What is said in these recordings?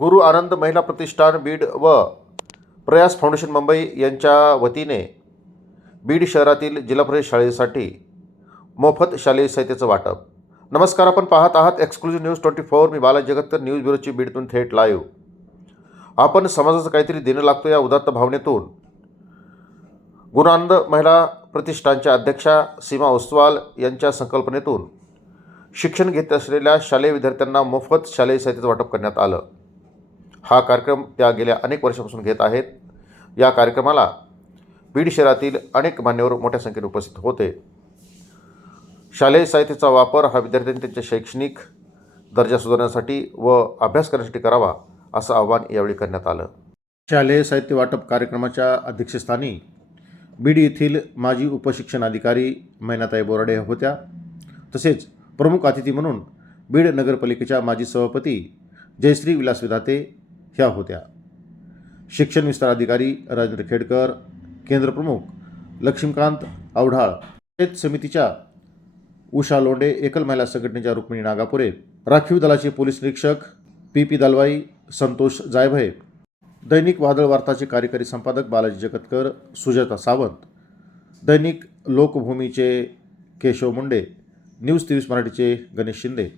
गुरु आनंद महिला प्रतिष्ठान बीड व प्रयास फाउंडेशन मुंबई यांच्या वतीने बीड शहरातील जिल्हा परिषद शाळेसाठी मोफत शालेय साहित्याचं वाटप. नमस्कार आपण पाहत आहात एक्सक्लुझिव्ह न्यूज ट्वेंटी फोर मी बाला जगत्तर न्यूज ब्युरोची बीडतून थेट लाईव्ह आपण समाजाचं काहीतरी देणं लागतो या उदात्त भावनेतून. गुणानंद महिला प्रतिष्ठानच्या अध्यक्षा सीमा ओस्तवाल यांच्या संकल्पनेतून शिक्षण घेत असलेल्या शालेय विद्यार्थ्यांना मोफत शालेय साहित्याचं वाटप करण्यात आलं. हा कार्यक्रम त्या गेल्या अनेक वर्षापासून घेत आहेत. या कार्यक्रमाला बीड शहरातील अनेक मान्यवर मोठ्या संख्येने उपस्थित होते. शालेय साहित्याचा वापर हा विद्यार्थ्यांनी त्यांच्या शैक्षणिक दर्जा सुधारण्यासाठी व अभ्यास करण्यासाठी करावा असं आवाहन यावेळी करण्यात आलं. शालेय साहित्य वाटप कार्यक्रमाच्या अध्यक्षस्थानी बीड येथील माजी उपशिक्षण अधिकारी मैनाताई बोराडे होत्या. तसेच प्रमुख अतिथी म्हणून बीड नगरपालिकेच्या माजी सभापती जयश्री विलास विधाते ह्या होत्या. शिक्षण विस्तार अधिकारी राजेंद्र खेडकर केंद्रप्रमुख लक्ष्मीकांत आवढाळ शेत समितीच्या उषा लोंडे एकल महिला संघटनेच्या रुक्मिणी नागापुरे राखीव दलाचे पोलीस निरीक्षक पी पी दलवाई संतोष जायभये दैनिक वादळ वार्ताचे कार्यकारी संपादक बालाजी जगतकर सुजाता सावंत दैनिक लोकभूमीचे केशव मुंडे न्यूज तेवीस मराठीचे गणेश शिंदे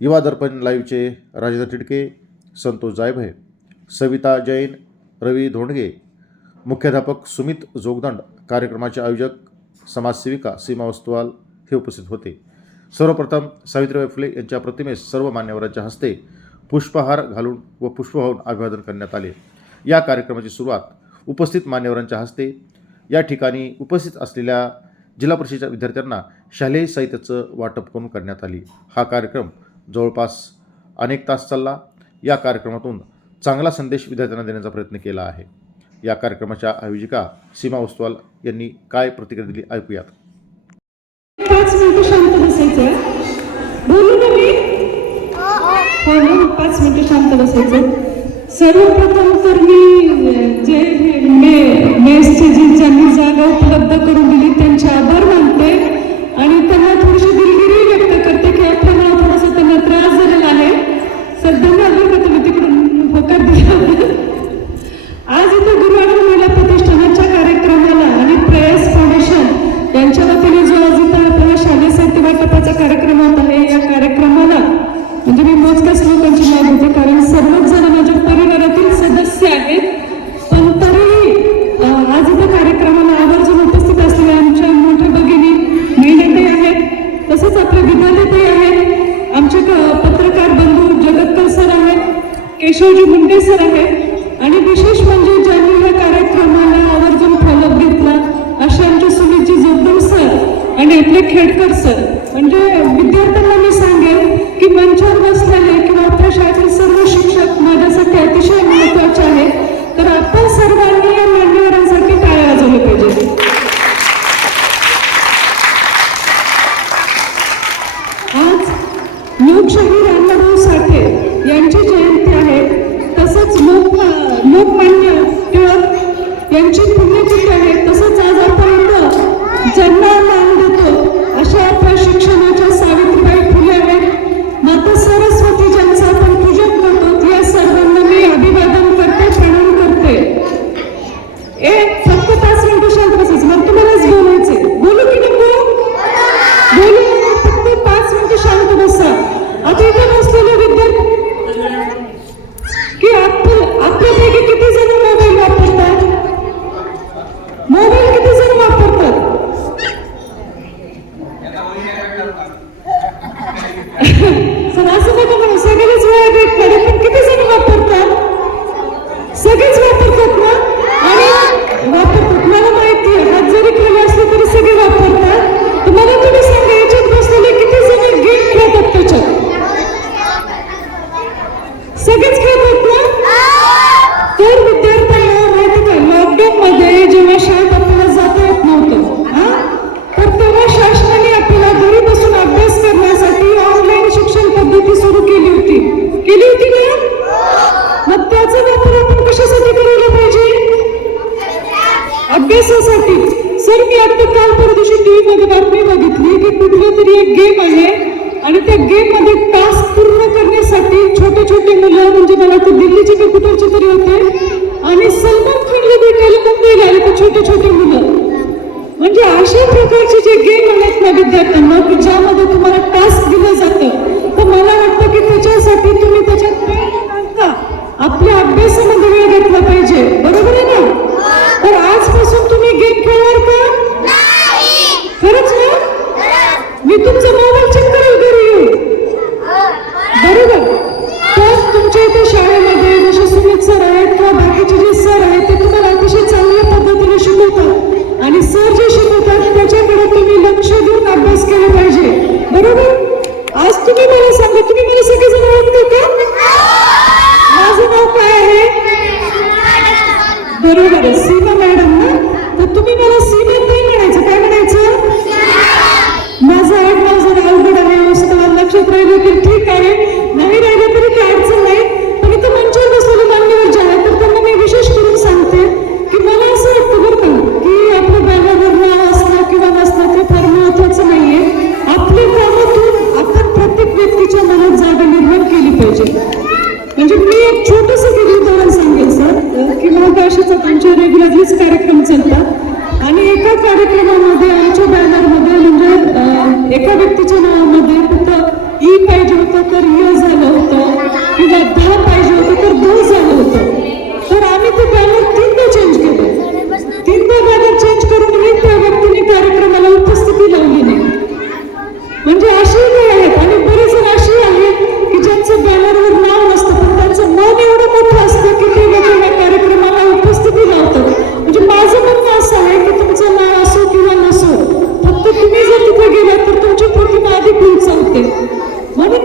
युवा दर्पण लाईव्हचे राजेंद्र टिडके संतोष जायभय सविता जैन रवी धोंडगे मुख्याध्यापक सुमित जोगदंड कार्यक्रमाचे आयोजक समाजसेविका सीमा वस्तवाल हे उपस्थित होते. सर्वप्रथम सावित्रीबाई फुले यांच्या प्रतिमेस सर्व मान्यवरांच्या हस्ते पुष्पहार घालून व पुष्पवाहून अभिवादन करण्यात आले. या कार्यक्रमाची सुरुवात उपस्थित मान्यवरांच्या हस्ते या ठिकाणी उपस्थित असलेल्या जिल्हा परिषदेच्या विद्यार्थ्यांना शालेय साहित्याचं वाटप करून करण्यात आली. हा कार्यक्रम जवळपास अनेक तास चालला. या कार्यक्रमातून चांगला संदेश विद्यार्थ्यांना देण्याचा प्रयत्न केला आहे. या कार्यक्रमाच्या आयोजिका सीमा ओस्तवाल यांनी काय प्रतिक्रिया दिली ऐकूयात. पाच मिनिटं शांत बसायचं बोलू ना मी? हो, हो. पाच मिनिटं शांत बसायचं सर्वप्रथम तर मी एक फक्त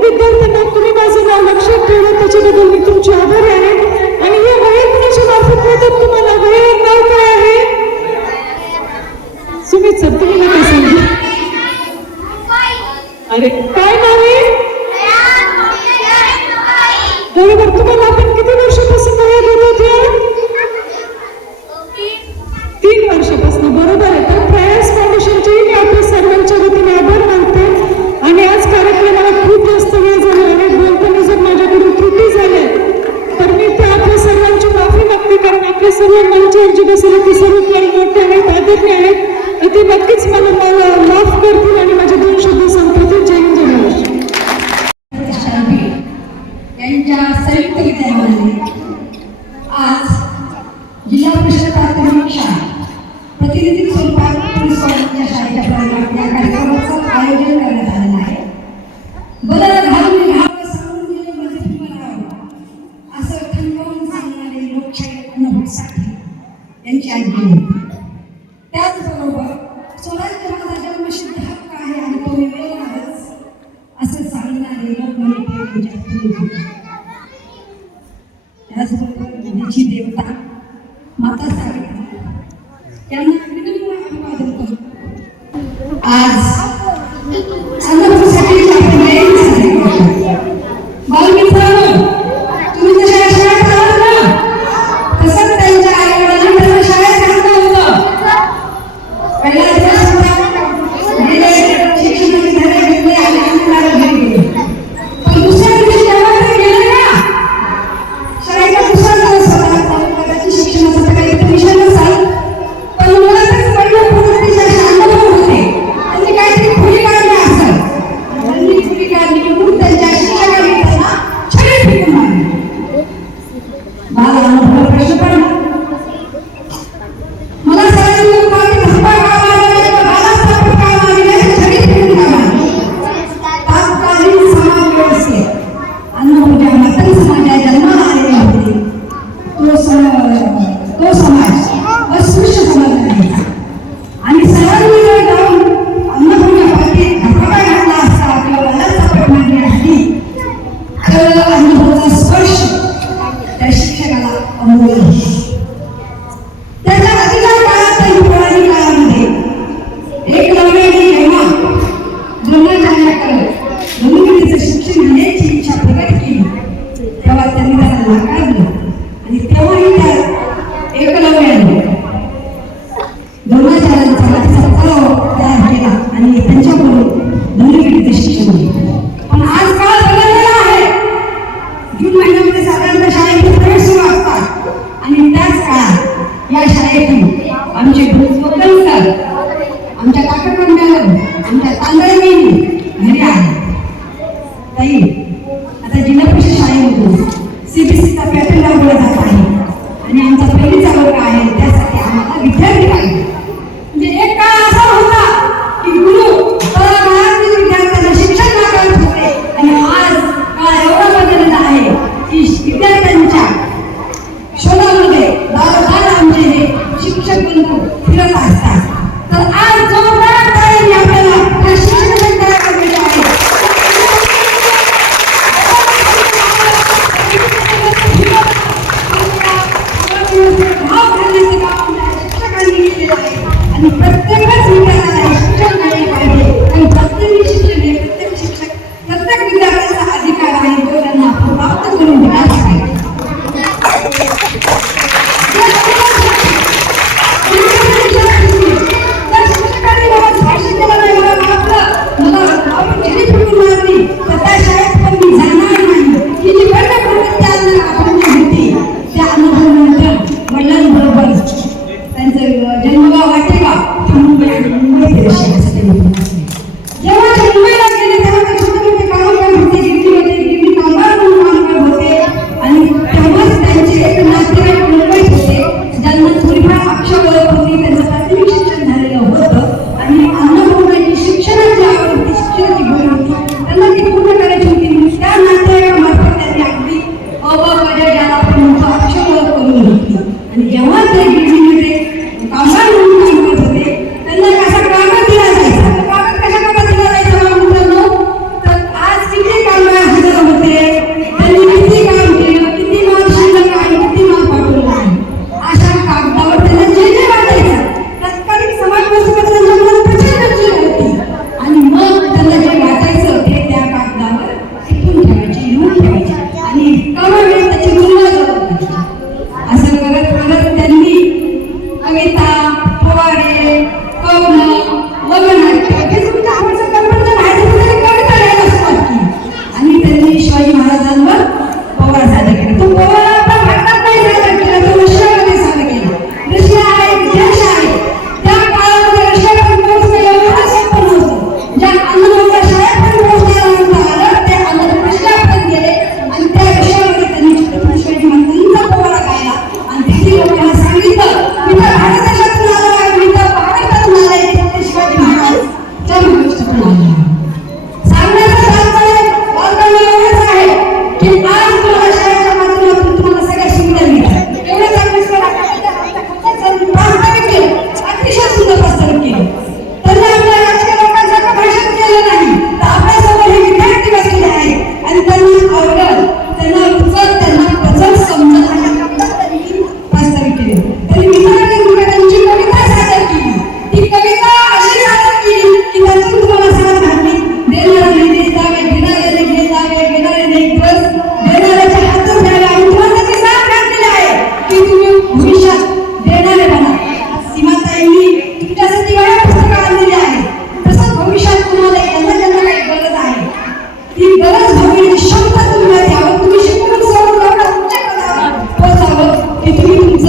विद्यार्थ्यांना तुम्ही माझं नाव लक्षात ठेवलं त्याच्याबद्दल मी तुमची आभारी आहे आणि या वैयक्तिकाच्या मार्फत मिळतात तुम्हाला वयावर नाव काय आहे सुमित सर तुम्ही काय सांगितलं अरे काय नाव आहे बरोबर तुम्हाला mudah-mudahan terus ada jemaah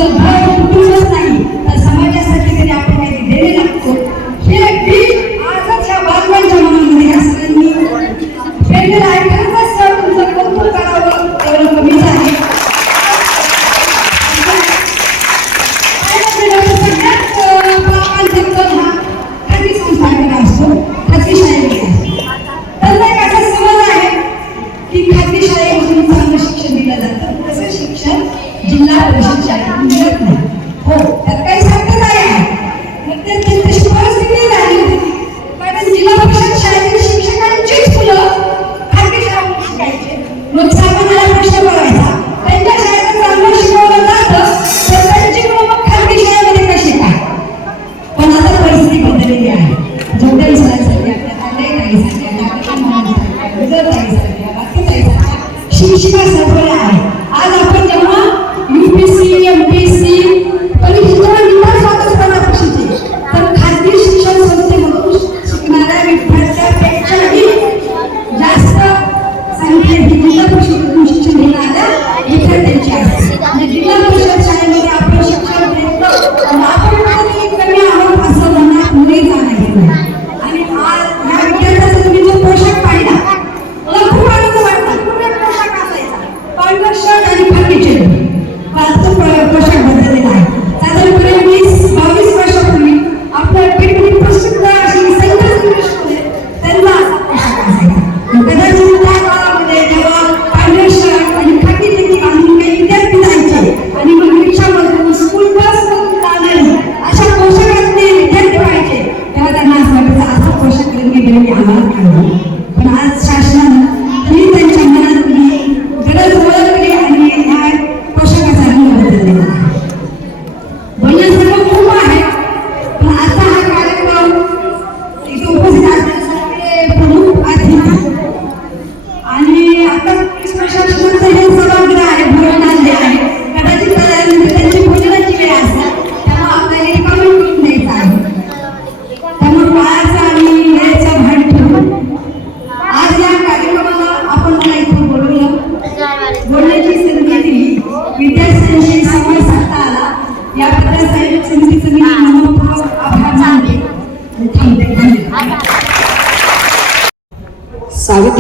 seu bairro, tudo.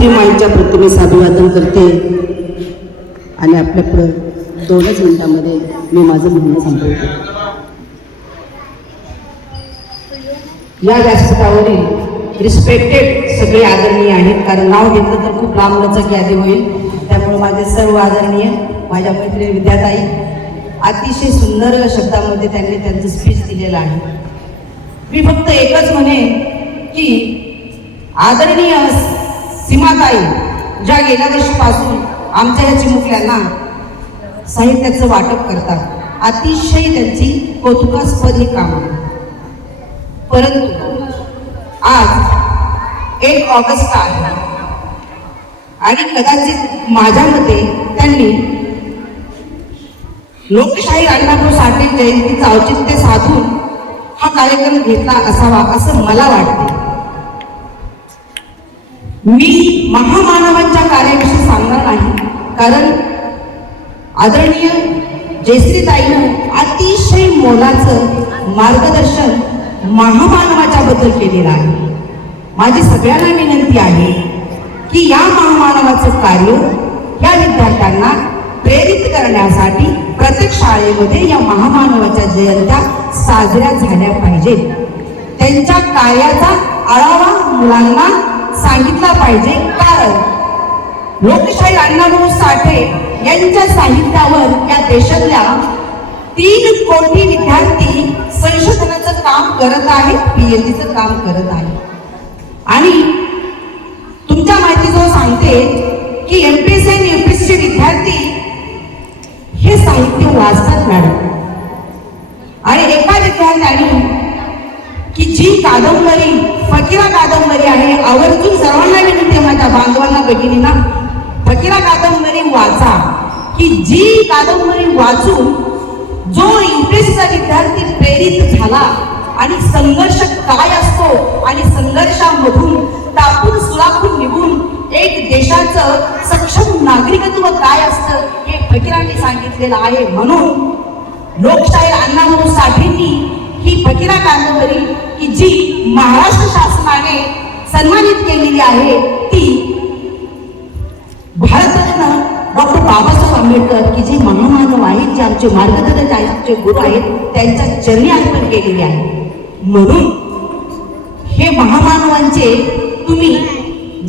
माईच्या प्रतिमेस अभिवादन करते. आणि आपल्या पुढं दोनच मिनिटामध्ये मी माझं म्हणणं सांगतो. या व्यासपीठावरील रिस्पेक्टेड सगळे आदरणीय आहेत. कारण नाव घेतलं तर खूप लांबलचक यादी होईल. त्यामुळे माझे सर्व आदरणीय माझ्या मैत्रिणी विद्याताई अतिशय सुंदर शब्दामध्ये त्यांनी त्यांचं स्पीच दिलेलं आहे. मी फक्त एकच म्हणे की आदरणीय सीमाताई ज्या गेल्या वर्षीपासून आमच्या या चिमुकल्यांना साहित्याचं वाटप करतात अतिशय त्यांची कौतुकास्पद ही काम आहे परंतु आज एक ऑगस्ट आहे आणि कदाचित माझ्या मते त्यांनी लोकशाही अण्णाभाऊ साठे जयंतीचं औचित्य साधून हा कार्यक्रम घेतला असावा असं मला वाटते. मी महामानवांच्या कार्याविषयी सांगणार नाही. कारण आदरणीय जयश्रीताईनं अतिशय मोलाचं मार्गदर्शन महामानवाच्या बद्दल केलेलं आहे. माझी सगळ्यांना विनंती आहे की या महामानवाचं कार्य या विद्यार्थ्यांना प्रेरित करण्यासाठी प्रत्येक शाळेमध्ये या महामानवाच्या जयंत्या साजऱ्या झाल्या पाहिजेत. त्यांच्या कार्याचा आढावा मुलांना सांगितला पाहिजे. कारण लोकशाही अण्णाभाऊ साठे यांच्या साहित्यावर या देशातल्या तीन कोटी विद्यार्थी संशोधनाचं काम करत आहेत पीएचडीचं काम करत आहेत. आणि तुमच्या माहितीजवळ सांगते की एमपीएससी आणि एमपीएससी विद्यार्थी हे साहित्य वाचतात मॅडम. आणि एका विद्यार्थ्याने की जी कादंबरी फकीरा कादंबरी आवर्जून सर्वांना विनंती आहे माझ्या बांधवांना भगिनींना फकीरा कादंबरी वाचा. की जी कादंबरी वाचून जो युपीएससीचा विद्यार्थी प्रेरित झाला आणि संघर्ष काय असतो आणि संघर्षामधून तापून सुलाखून निघून एक देशाचं सक्षम नागरिकत्व काय असतं हे फकीरांनी सांगितलेलं आहे. म्हणून लोकशाहीर अण्णाभाऊ साठेंनी ही फकीरा कादंबरी की जी महाराष्ट्र शासनाने सन्मानित केलेली आहे ती भारतरत्न डॉक्टर बाबासाहेब आंबेडकर की जे महामानव आहेत जे आमचे मार्गदर्शक आहेत आमचे गुरु आहेत त्यांच्या चरणी अर्पण केलेली आहे. म्हणून हे महामानवांचे तुम्ही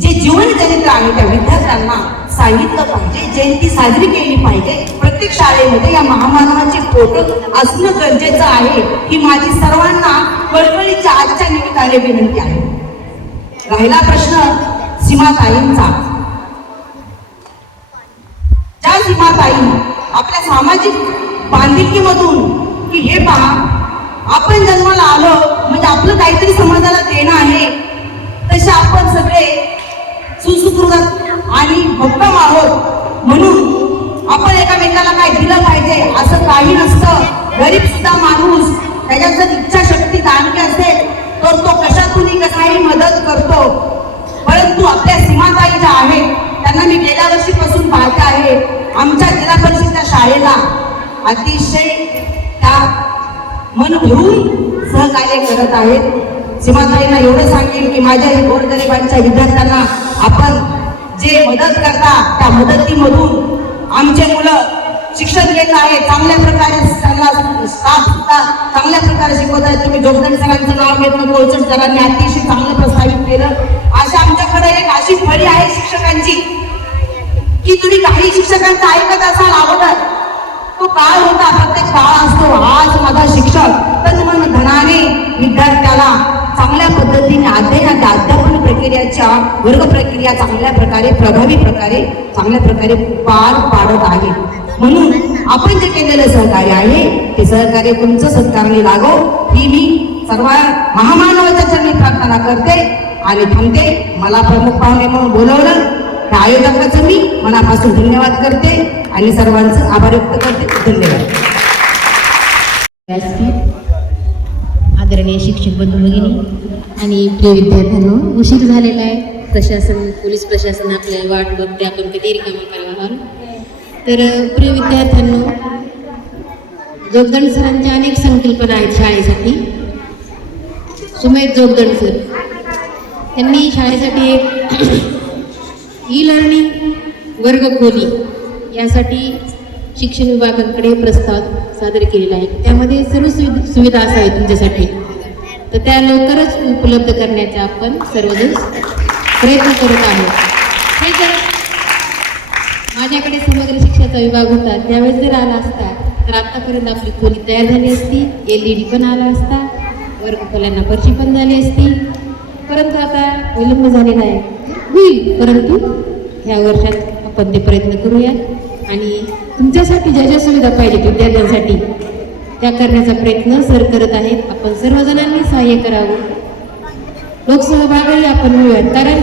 जे जीवन चरित्र आहे त्या विद्यार्थ्यांना सांगितलं पाहिजे जयंती साजरी केली पाहिजे. प्रत्येक शाळेमध्ये या महामानवाचे फोटो असणं गरजेचं आहे. ही माझी सर्वांना कळकळीच्या आजच्या निमित्ताने विनंती आहे. राहिला प्रश्न सीमाताईंचा. ज्या सीमाताई आपल्या सामाजिक बांधिलकीमधून की हे पहा आपण जन्माला आलो म्हणजे आपलं काहीतरी समाजाला देणं आहे तसे आपण सगळे सुसुकृत आणि भक्कम आहोत. म्हणून आपण एकामेकाला काय दिलं पाहिजे असं काही नसतं. गरीब सुद्धा माणूस त्याच्यात जर इच्छाशक्ती दानकी असेल तर तो कशातूनही कसाही मदत करतो? परंतु आपल्या सीमाताई ज्या आहेत त्यांना मी गेल्या वर्षीपासून पाहत आहे. आमच्या जिल्हा परिषदच्या शाळेला अतिशय त्या मन भरून सहकार्य करत आहेत. सीमाताईंना एवढं सांगेन की माझ्या या गोरगरिबांच्या विद्यार्थ्यांना आपण जे मदत करता त्या मदतीमधून आमचे मुलं शिक्षण घेत आहे चांगल्या प्रकारे सगळा स्टाफ सुद्धा चांगल्या प्रकारे शिकवत आहे तुम्ही जोगदंड सरांचं नाव घेतलं कोळचट सरांनी अतिशय चांगलं प्रस्तावित केलं. अशा आमच्याकडे एक अशी फळी आहे शिक्षकांची की तुम्ही काही शिक्षकांचं ऐकत असाल अगोदर. तो काळ होता प्रत्येक काळ असतो आज माझा शिक्षक तर म्हणून धनाने विद्यार्थ्याला चांगल्या पद्धतीने अध्ययनाच्या अध्यापन प्रक्रियाच्या वर्ग प्रक्रिया चांगल्या प्रकारे प्रभावी प्रकारे चांगल्या प्रकारे पार पाडत आहे. म्हणून आपण जे केलेलं सहकार्य आहे ते सहकार्य तुमचं सत्कारने लागो ही मी सर्व महामानवाच्या चरणी प्रार्थना करते आणि थांबते. मला प्रमुख पाहुणे म्हणून बोलवलं. त्या आयोजकाचं मी मनापासून धन्यवाद करते आणि सर्वांचं आभार व्यक्त करते. धन्यवाद. आदरणीय शिक्षक बंधू भगिनी आणि प्रिय विद्यार्थ्यांनो उशीर झालेला आहे. प्रशासन पोलीस प्रशासन आपल्याला वाट बघते. आपण कधी रिकामा करावा आहोत. तर प्रिय विद्यार्थ्यांनो जोगदंड सरांच्या अनेक संकल्पना आहेत शाळेसाठी. सुमेध जोगदंड सर. त्यांनी शाळेसाठी एक ई लर्निंग वर्गखोली यासाठी शिक्षण विभागाकडे प्रस्ताव सादर केलेला आहे. त्यामध्ये सर्व सुविधा सुविधा आहे तुमच्यासाठी. तर त्या लवकरच उपलब्ध करण्याचा आपण सर्वजण प्रयत्न करत आहोत. हे जर माझ्याकडे समग्र शिक्षणाचा विभाग होता त्यावेळेस जर आला असता तर आतापर्यंत आपली खोली तयार झाली असती एल ई डी पण आला असता वर्गखोल्यांना पर्ची पण झाली असती. परंतु आता विलंब झालेला आहे. होईल परंतु ह्या वर्षात आपण ते प्रयत्न करूया आणि तुमच्यासाठी ज्या ज्या सुविधा पाहिजेत विद्यार्थ्यांसाठी त्या करण्याचा प्रयत्न सर करत आहेत. आपण सर्वजणांनी सहाय्य करावं. लोकसहभागही आपण मिळूयात. कारण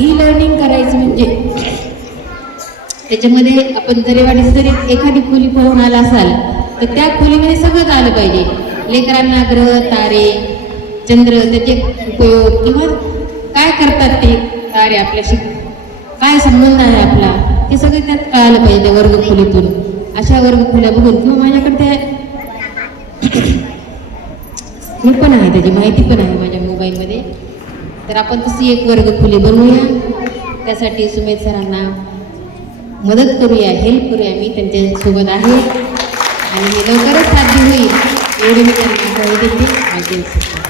ई लर्निंग करायचं म्हणजे त्याच्यामध्ये आपण दरेवाडी जरी एखादी खोली पाहून आला असाल तर त्या खोलीमध्ये सगळंच आलं पाहिजे. लेकरांना ग्रह तारे चंद्र त्याचे उपयोग किंवा काय करतात ते तारे आपल्याशी? काय संबंध आहे आपला? ते सगळं त्यात कळालं पाहिजे त्या वर्गखोलीतून. अशा वर्गखोल्या बघून किंवा माझ्याकडे त्या हे पण आहे त्याची माहिती पण आहे माझ्या मोबाईलमध्ये. तर आपण तशी एक वर्गखोली बनवूया. त्यासाठी सुमेध सरांना मदत करूया हेल्प करूया मी त्यांच्यासोबत आहे. आणि हे लवकरच साध्य होईल एवढी मी त्यांना ग्वाही देते